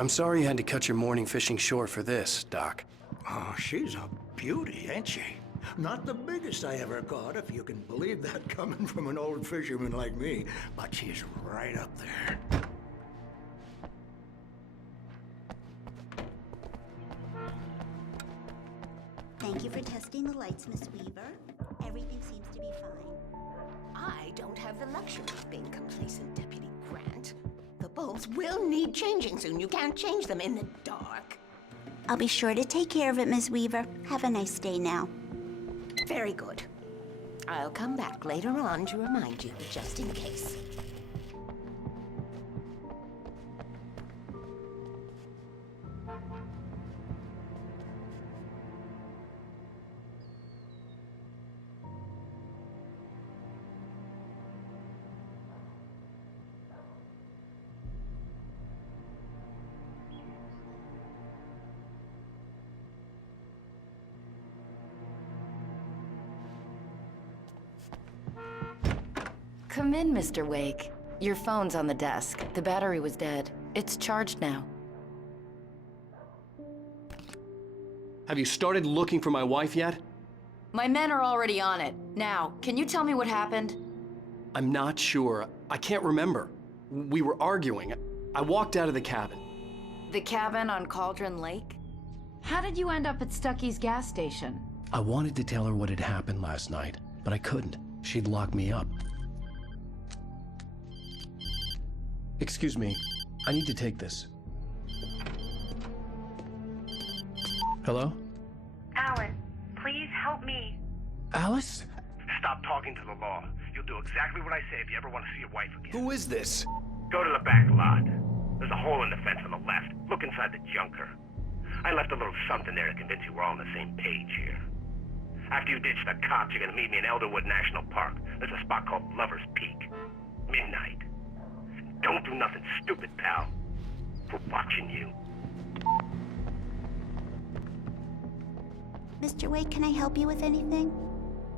I'm sorry you had to cut your morning fishing short for this, Doc. Oh, she's a beauty, ain't she? Not the biggest I ever caught, if you can believe that coming from an old fisherman like me, but she's right up there. Thank you for testing the lights, Miss Weaver. Everything seems to be fine. I don't have the luxury of being complacent, Deputy Grant. The bulbs will need changing soon. You can't change them in the dark. I'll be sure to take care of it, Miss Weaver. Have a nice day now. Very good. I'll come back later on to remind you, just in case. Come in, Mr. Wake. Your phone's on the desk. The battery was dead. It's charged now. Have you started looking for my wife yet? My men are already on it. Now, can you tell me what happened? I'm not sure. I can't remember. We were arguing. I walked out of the cabin. The cabin on Cauldron Lake? How did you end up at Stucky's gas station? I wanted to tell her what had happened last night, but I couldn't. She'd lock me up. Excuse me. I need to take this. Hello? Alan, please help me. Alice? Stop talking to the law. You'll do exactly what I say if you ever want to see your wife again. Who is this? Go to the back lot. There's a hole in the fence on the left. Look inside the junker. I left a little something there to convince you we're all on the same page here. After you ditch the cops, you're gonna meet me in Elderwood National Park. There's a spot called Lover's Peak. Midnight. Don't do nothing stupid, pal. We're watching you. Mr. Wake, can I help you with anything?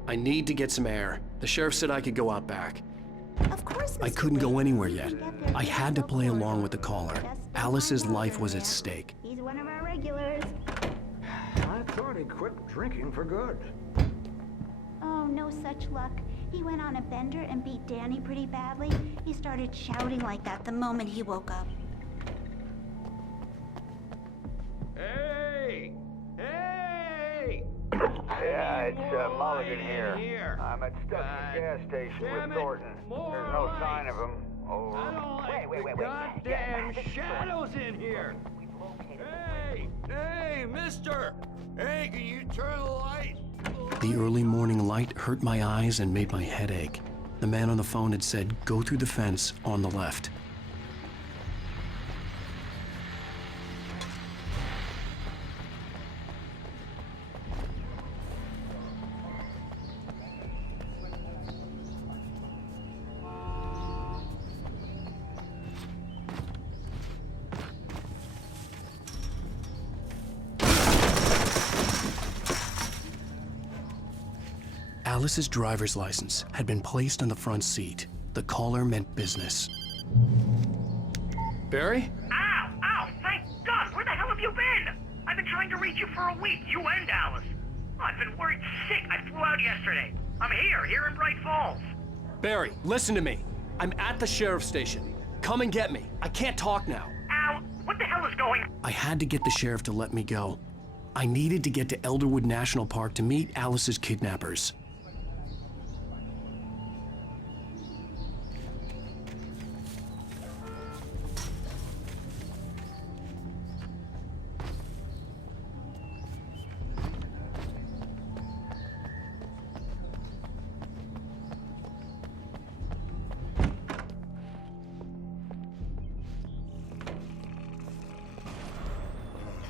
I need to get some air. The sheriff said I could go out back. Of course, Mr. I couldn't Wake. go anywhere yet. You can get there. I had to Go play for it. along with the caller. Just the Alice's fine life was area. at stake. He's one of our regulars. I thought he quit drinking for good. Oh, no such luck. He went on a bender and beat Danny pretty badly. He started shouting like that the moment he woke up. Hey! Hey! Yeah, it's Mulligan here. I'm at Stucky's gas station with Thornton. There's no sign of him. Oh, I don't like wait. goddamn shadows in here. Hey! Hey, mister! Hey, can you turn the light? The early morning light hurt my eyes and made my head ache. The man on the phone had said, go through the fence on the left. Alice's driver's license had been placed on the front seat. The caller meant business. Barry? Ow! Ow! Thank God! Where the hell have you been? I've been trying to reach you for a week, you and Alice. I've been worried sick. I flew out yesterday. I'm here in Bright Falls. Barry, listen to me. I'm at the sheriff's station. Come and get me. I can't talk now. Ow! What the hell is going on? I had to get the sheriff to let me go. I needed to get to Elderwood National Park to meet Alice's kidnappers.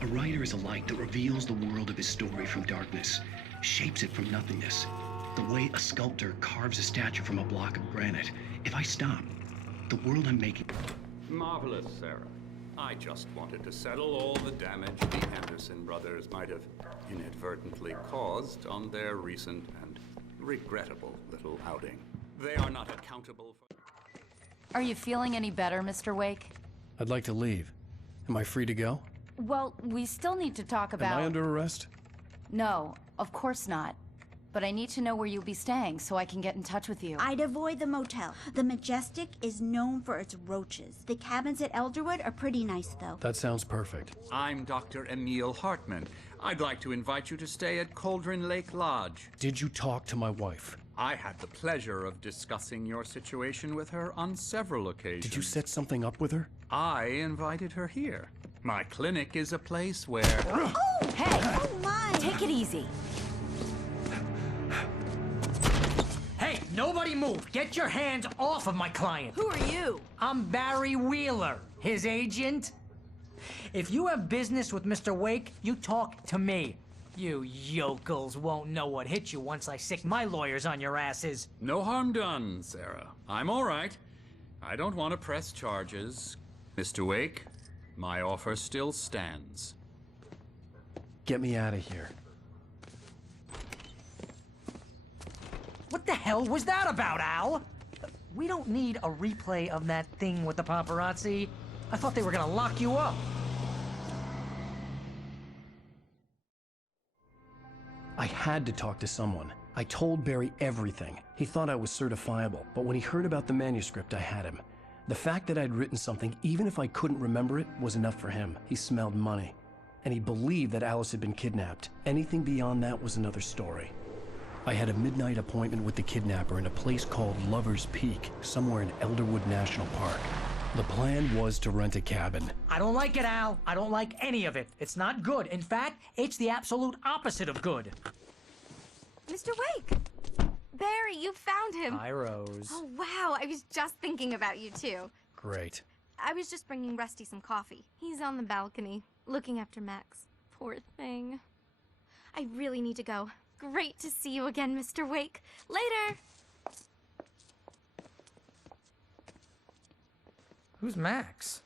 A writer is a light that reveals the world of his story from darkness, shapes it from nothingness. The way a sculptor carves a statue from a block of granite. If I stop, the world I'm making... Marvelous, Sarah. I just wanted to settle all the damage the Anderson brothers might have inadvertently caused on their recent and regrettable little outing. They are not accountable for... Are you feeling any better, Mr. Wake? I'd like to leave. Am I free to go? Well, we still need to talk about... Am I under arrest? No, of course not. But I need to know where you'll be staying so I can get in touch with you. I'd avoid the motel. The Majestic is known for its roaches. The cabins at Elderwood are pretty nice, though. That sounds perfect. I'm Dr. Emil Hartman. I'd like to invite you to stay at Cauldron Lake Lodge. Did you talk to my wife? I had the pleasure of discussing your situation with her on several occasions. Did you set something up with her? I invited her here. My clinic is a place where... Oh! Hey! Oh, my! Take it easy. Hey, nobody move! Get your hands off of my client! Who are you? I'm Barry Wheeler, his agent. If you have business with Mr. Wake, you talk to me. You yokels won't know what hit you once I sick my lawyers on your asses. No harm done, Sarah. I'm all right. I don't want to press charges. Mr. Wake, my offer still stands. Get me out of here. What the hell was that about, Al? We don't need a replay of that thing with the paparazzi. I thought they were gonna lock you up. I had to talk to someone. I told Barry everything. He thought I was certifiable, but when he heard about the manuscript, I had him. The fact that I'd written something, even if I couldn't remember it, was enough for him. He smelled money. And he believed that Alice had been kidnapped. Anything beyond that was another story. I had a midnight appointment with the kidnapper in a place called Lover's Peak, somewhere in Elderwood National Park. The plan was to rent a cabin. I don't like it, Al. I don't like any of it. It's not good. In fact, it's the absolute opposite of good. Mr. Wake! Barry, you found him! Hi, Rose. Oh, wow. I was just thinking about you, too. Great. I was just bringing Rusty some coffee. He's on the balcony, looking after Max. Poor thing. I really need to go. Great to see you again, Mr. Wake. Later! Who's Max?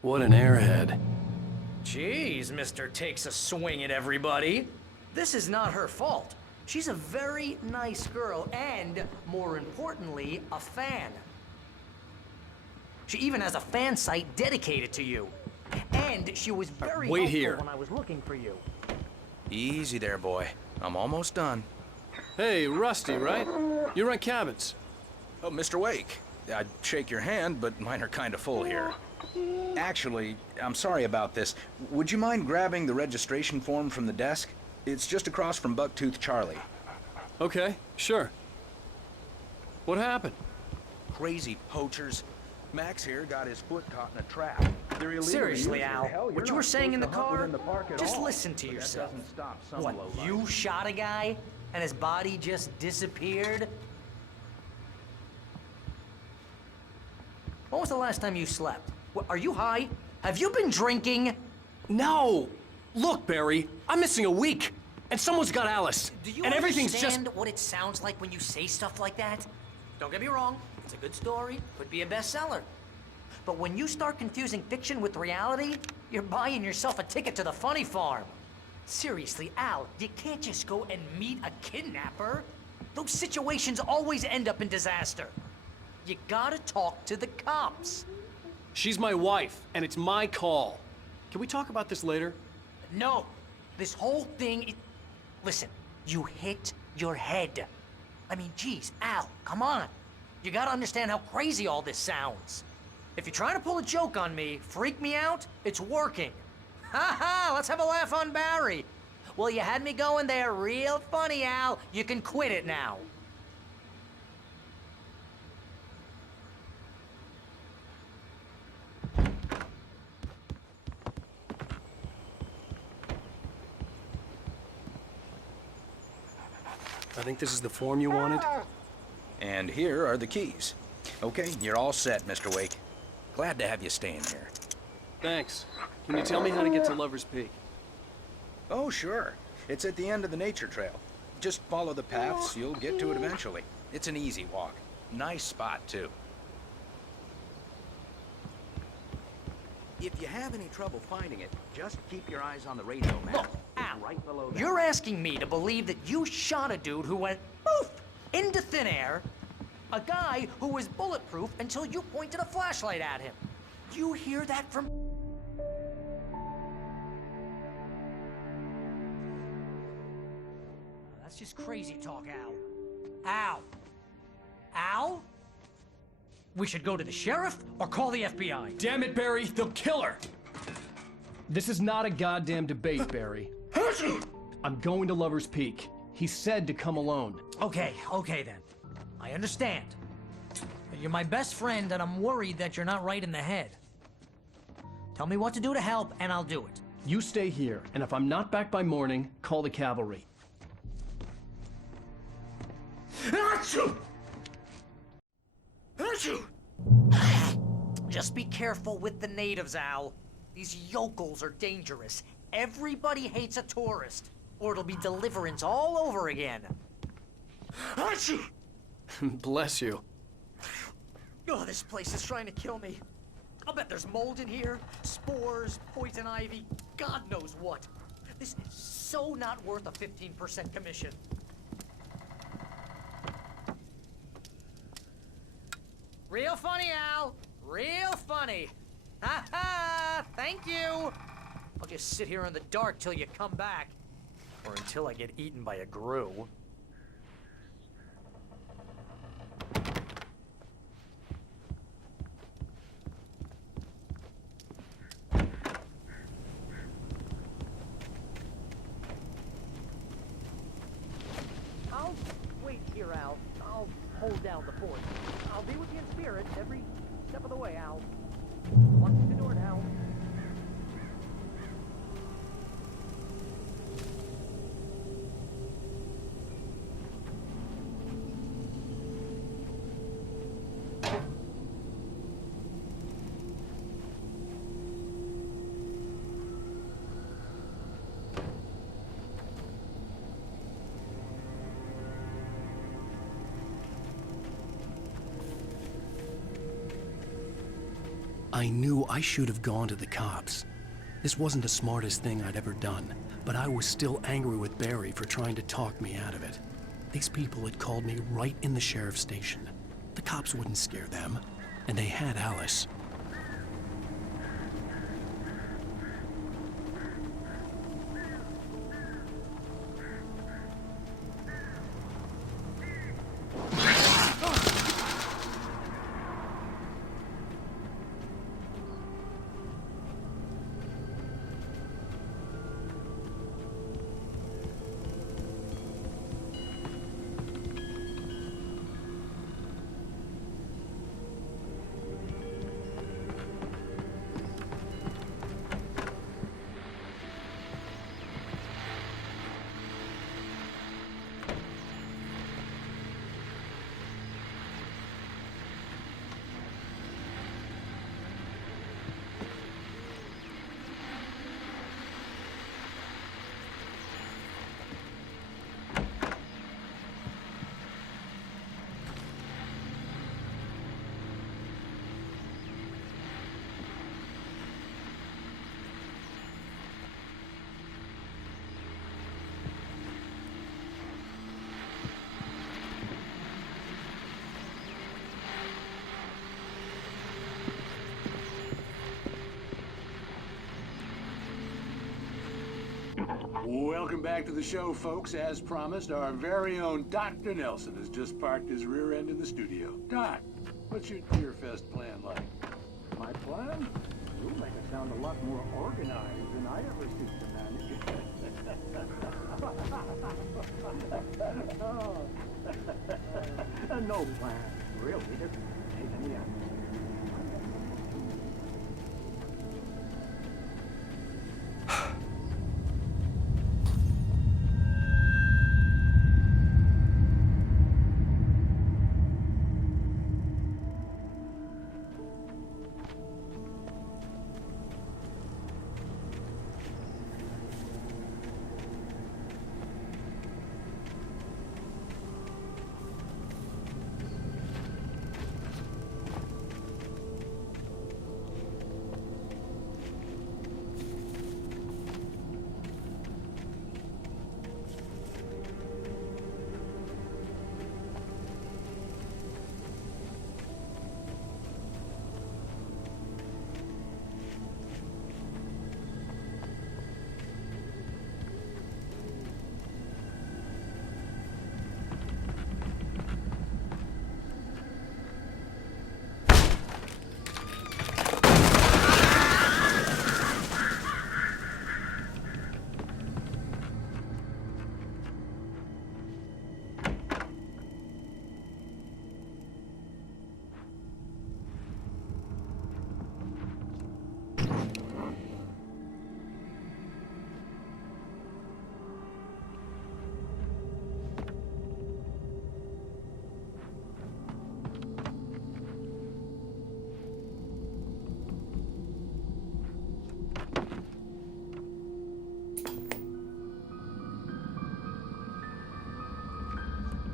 What an airhead. Jeez, Mr. Takes a swing at everybody. This is not her fault. She's a very nice girl and, more importantly, a fan. She even has a fan site dedicated to you. And she was very Wait helpful here. when I was looking for you. Easy there, boy. I'm almost done. Hey, Rusty, right? You rent cabins. Oh, Mr. Wake. I'd shake your hand, but mine are kind of full here. Actually, I'm sorry about this. Would you mind grabbing the registration form from the desk? It's just across from Bucktooth Charlie. Okay, sure. What happened? Crazy poachers. Max here got his foot caught in a trap. They're illegal. Seriously, Al, Hell, you're what you not were saying in the supposed to hunt car, within the park at just all. listen to But that yourself. doesn't stop some What, lowlife. you shot a guy and his body just disappeared? When was the last time you slept? What, are you high? Have you been drinking? No! Look, Barry, I'm missing a week, and someone's got Alice. Do you and everything's understand what it sounds like when you say stuff like that? Don't get me wrong, it's a good story, could be a bestseller. But when you start confusing fiction with reality, you're buying yourself a ticket to the funny farm. Seriously, Al, you can't just go and meet a kidnapper. Those situations always end up in disaster. You gotta talk to the cops. She's my wife, and it's my call. Can we talk about this later? No, this whole thing, listen, you hit your head. I mean, geez, Al, come on. You gotta understand how crazy all this sounds. If you're trying to pull a joke on me, freak me out, it's working. Ha ha, let's have a laugh on Barry. Well, you had me going there real funny, Al. You can quit it now. I think this is the form you wanted. And here are the keys. Okay, you're all set, Mr. Wake. Glad to have you staying here. Thanks. Can you tell me how to get to Lover's Peak? Oh, sure. It's at the end of the nature trail. Just follow the paths, you'll get to it eventually. It's an easy walk. Nice spot, too. If you have any trouble finding it, just keep your eyes on the radio map. Look, Al, right below that. you're asking me to believe that you shot a dude who went poof into thin air, A guy who was bulletproof until you pointed a flashlight at him. You hear that from... That's just crazy talk, Al. Al? Al? We should go to the sheriff or call the FBI. Damn it, Barry, they'll kill her! This is not a goddamn debate, Barry. I'm going to Lover's Peak. He said to come alone. Okay then. I understand. But you're my best friend and I'm worried that you're not right in the head. Tell me what to do to help and I'll do it. You stay here, and if I'm not back by morning, call the cavalry. Just be careful with the natives, Al. These yokels are dangerous. Everybody hates a tourist, or it'll be Deliverance all over again. Bless you. Oh, this place is trying to kill me. I'll bet there's mold in here, spores, poison ivy, God knows what. This is so not worth a 15% commission. Real funny, Al. Real funny. Ha ha! Thank you! I'll just sit here in the dark till you come back. Or until I get eaten by a grue. I'll wait here, Al. I'll hold down the fort. I'll be with you in spirit every step of the way, Al. Watch the door now. I knew I should have gone to the cops. This wasn't the smartest thing I'd ever done, but I was still angry with Barry for trying to talk me out of it. These people had called me right in the sheriff's station. The cops wouldn't scare them, and they had Alice. Welcome back to the show, folks. As promised, our very own Dr. Nelson has just parked his rear end in the studio. Doc, what's your Deer Fest plan like? My plan? You make it sound a lot more organized than I ever seek to manage. No plan, really. Doesn't take any action.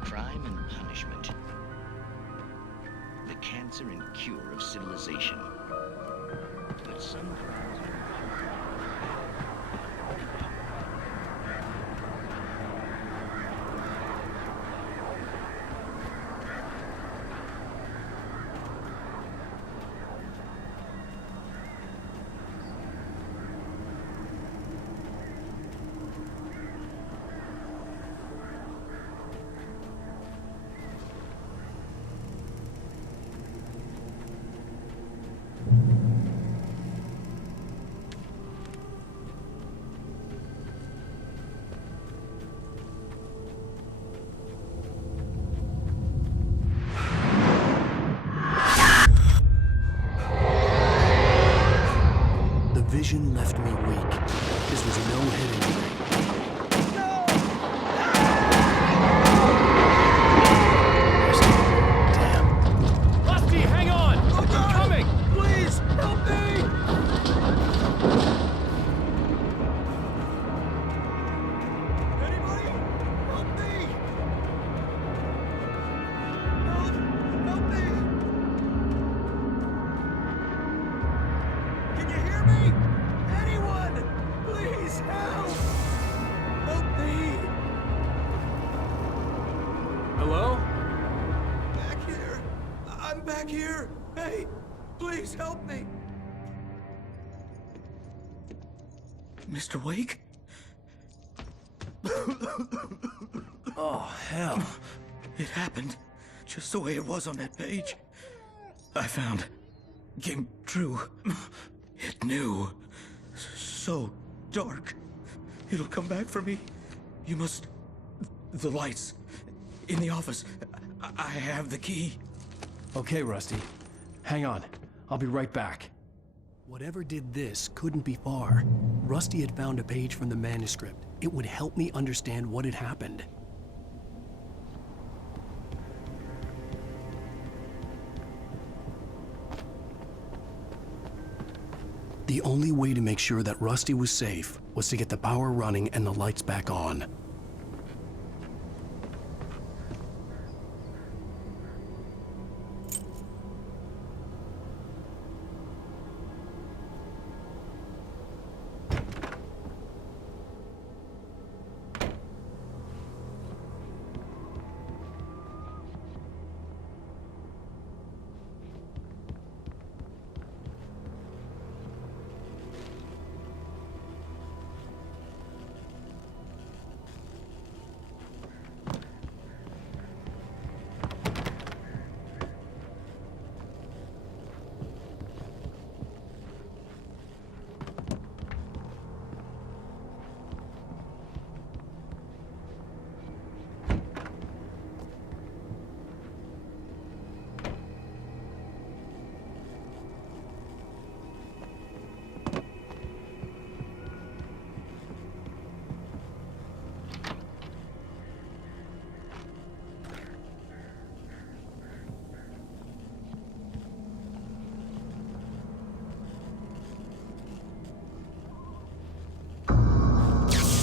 crime and punishment. The cancer and cure of civilization. But some crimes are... Vision left me weak. This was no hidden way. Damn. Rusty, hang on! I'm coming! Please, help me! Anybody? Help me! Help me! Can you hear me? Anyone! Please help! Help me! Hello? Back here! I'm back here! Hey! Please help me! Mr. Wake? Oh, hell. It happened just the way it was on that page. I found. Came true. It knew. So dark. It'll come back for me. You must... The lights. In the office. I have the key. Okay, Rusty. Hang on. I'll be right back. Whatever did this couldn't be far. Rusty had found a page from the manuscript. It would help me understand what had happened. The only way to make sure that Rusty was safe was to get the power running and the lights back on.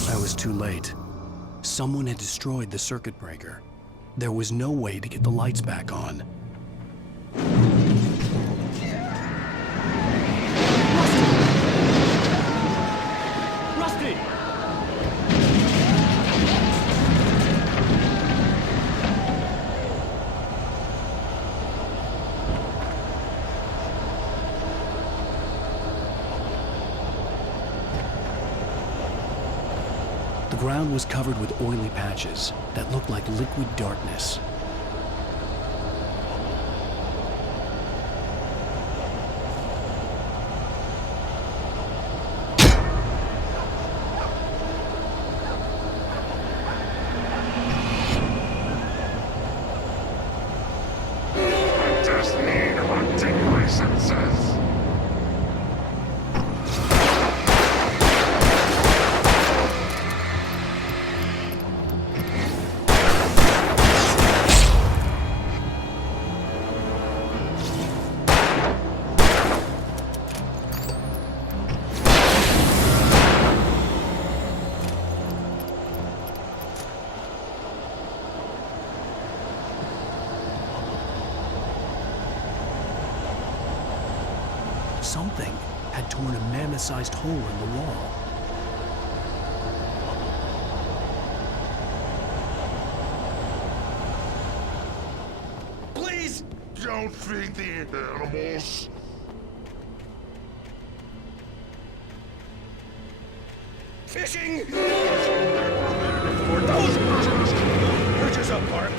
I was too late. Someone had destroyed the circuit breaker. There was no way to get the lights back on. Rusty! The ground was covered with oily patches that looked like liquid darkness. Just need to untangle my senses. Something had torn a mammoth-sized hole in the wall. Please! Don't feed the animals. Fishing! For those purchase a park.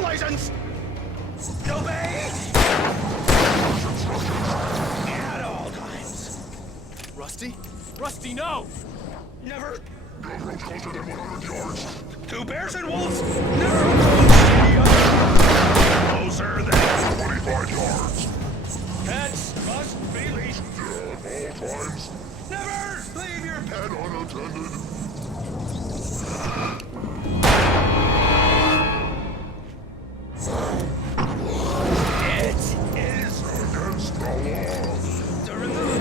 License! Obey! At all times. Rusty? Rusty, no! Never. No road closer than 100 yards. 2 bears and wolves. Never closer than 25 yards. Pets must be leashed. At all times. Never leave your pet unattended. It is against the law to remove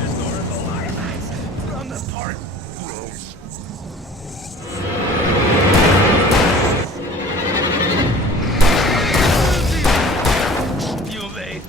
historical artifacts from the park. grounds. You may.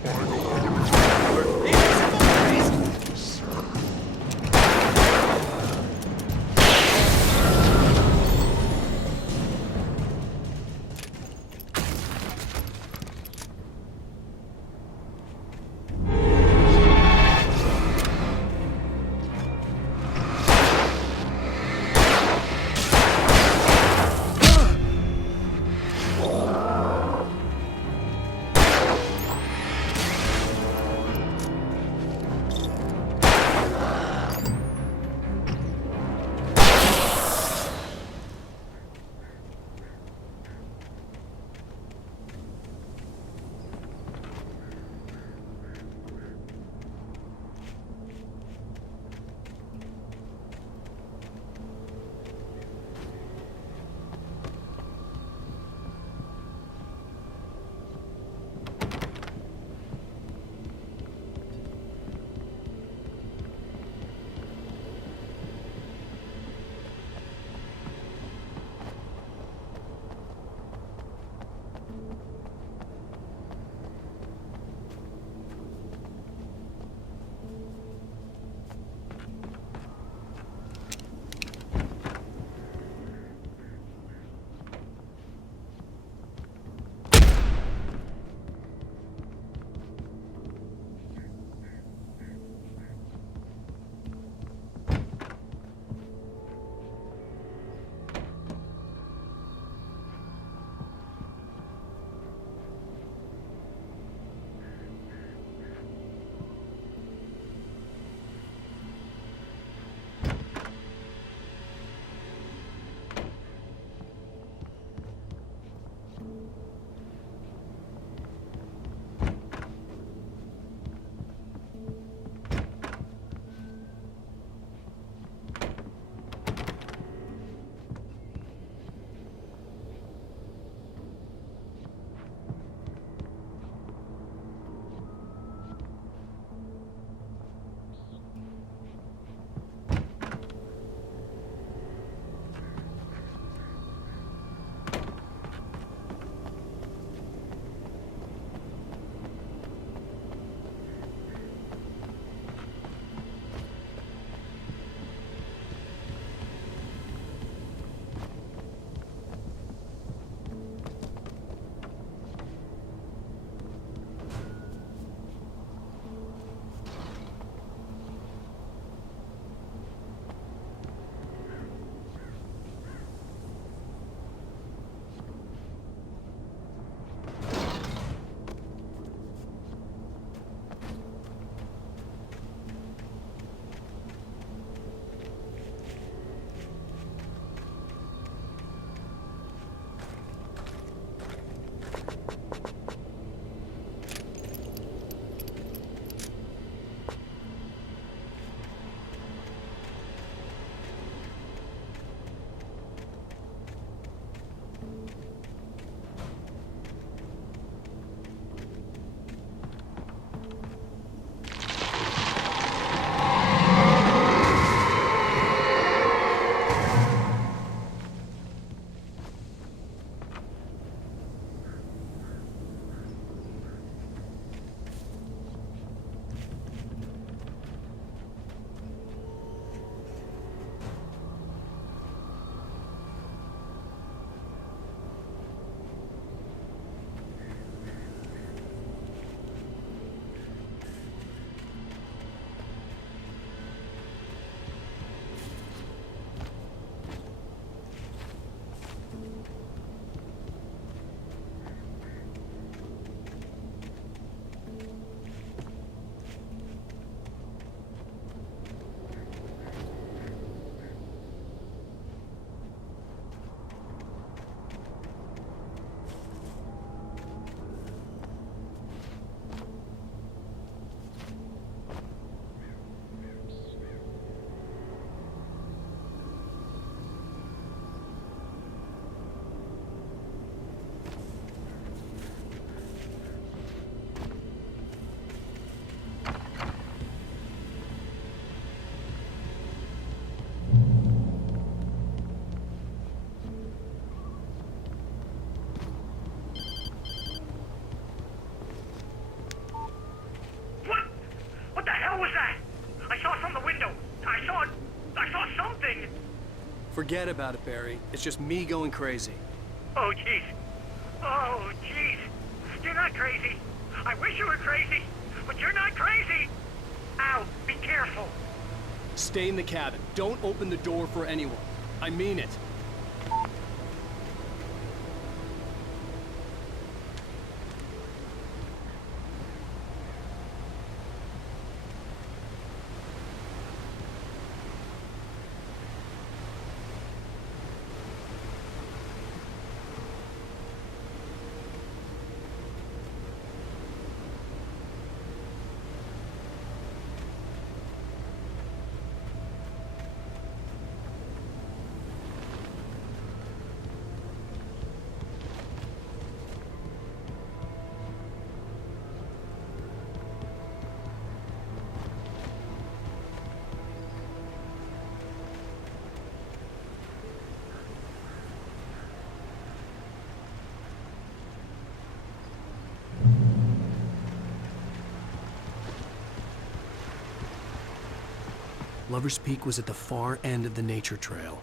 Forget about it, Barry. It's just me going crazy. Oh, jeez. Oh, jeez. You're not crazy. I wish you were crazy, but you're not crazy. Ow, be careful. Stay in the cabin. Don't open the door for anyone. I mean it. Lover's Peak was at the far end of the nature trail.